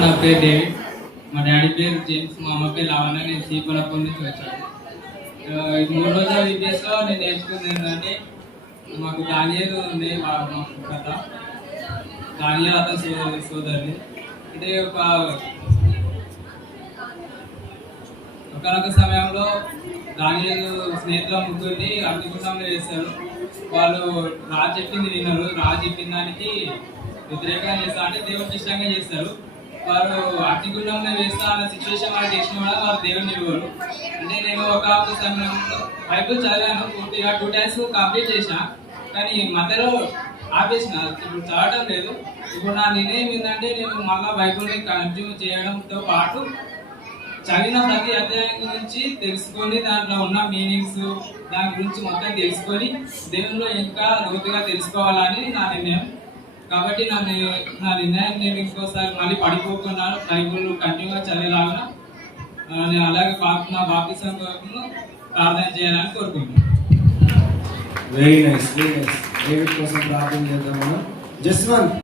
నా పేరు డేవిడ్. మా డాడీ పేరు జేమ్స్, మా అమ్మ పేరు లావణ్య. నేను శ్రీపురప్పటి నుంచి వచ్చాను. ఈ 3 రోజుల విద్యలో నేను నేర్చుకుంది ఏంటంటే, మాకు దానియేలు ఉంది, మాకు కథ దానియేలు అతని సోదరుని. అంటే ఒకనొక సమయంలో దానియేలు స్నేహితుల ముగ్గురిని అగ్నిగుండంలో వేస్తారు. వాళ్ళు రాజు చెప్పింది వినరు. రాజు చెప్పిన దానికి వ్యతిరేకంగా చేస్తారు, అంటే దేవుడికి ఇష్టంగా చేస్తారు. వారు అగ్నిగుండంలో వేస్తా అన్న సిచ్యువేషన్ వాళ్ళు చేసిన కూడా వారు దేవుని ఇవ్వరు. అంటే నేను ఒక సమయంలో బైబుల్ చదివాను, పూర్తిగా 2 times కంప్లీట్ చేసిన, కానీ మధ్యలో ఆపేసిన. ఇప్పుడు చదవటం లేదు. ఇప్పుడు నా నిర్ణయం ఏంటంటే, నేను మళ్ళీ బైబుల్ని కంటిన్యూ చేయడంతో పాటు చదివిన ప్రతి అధ్యాయం గురించి తెలుసుకొని, దాంట్లో ఉన్న మీనింగ్స్ దాని గురించి మొత్తం తెలుసుకొని దేవునిలో ఇంకా లోతుగా తెలుసుకోవాలని నా నిర్ణయం. కాబట్టి నా నిర్ణయాన్ని నేను ఇంకోసారి మళ్ళీ పడిపోకుండా బైబుల్ కంటిన్యూగా చదివేలాగా నేను అలాగే నా బాప్తిసం కొరకు ప్రార్థన చేయాలని కోరుకుంటున్నాను. Very nice. డేవిడ్ కోసం ప్రార్థన చేద్దాం. జస్వంత్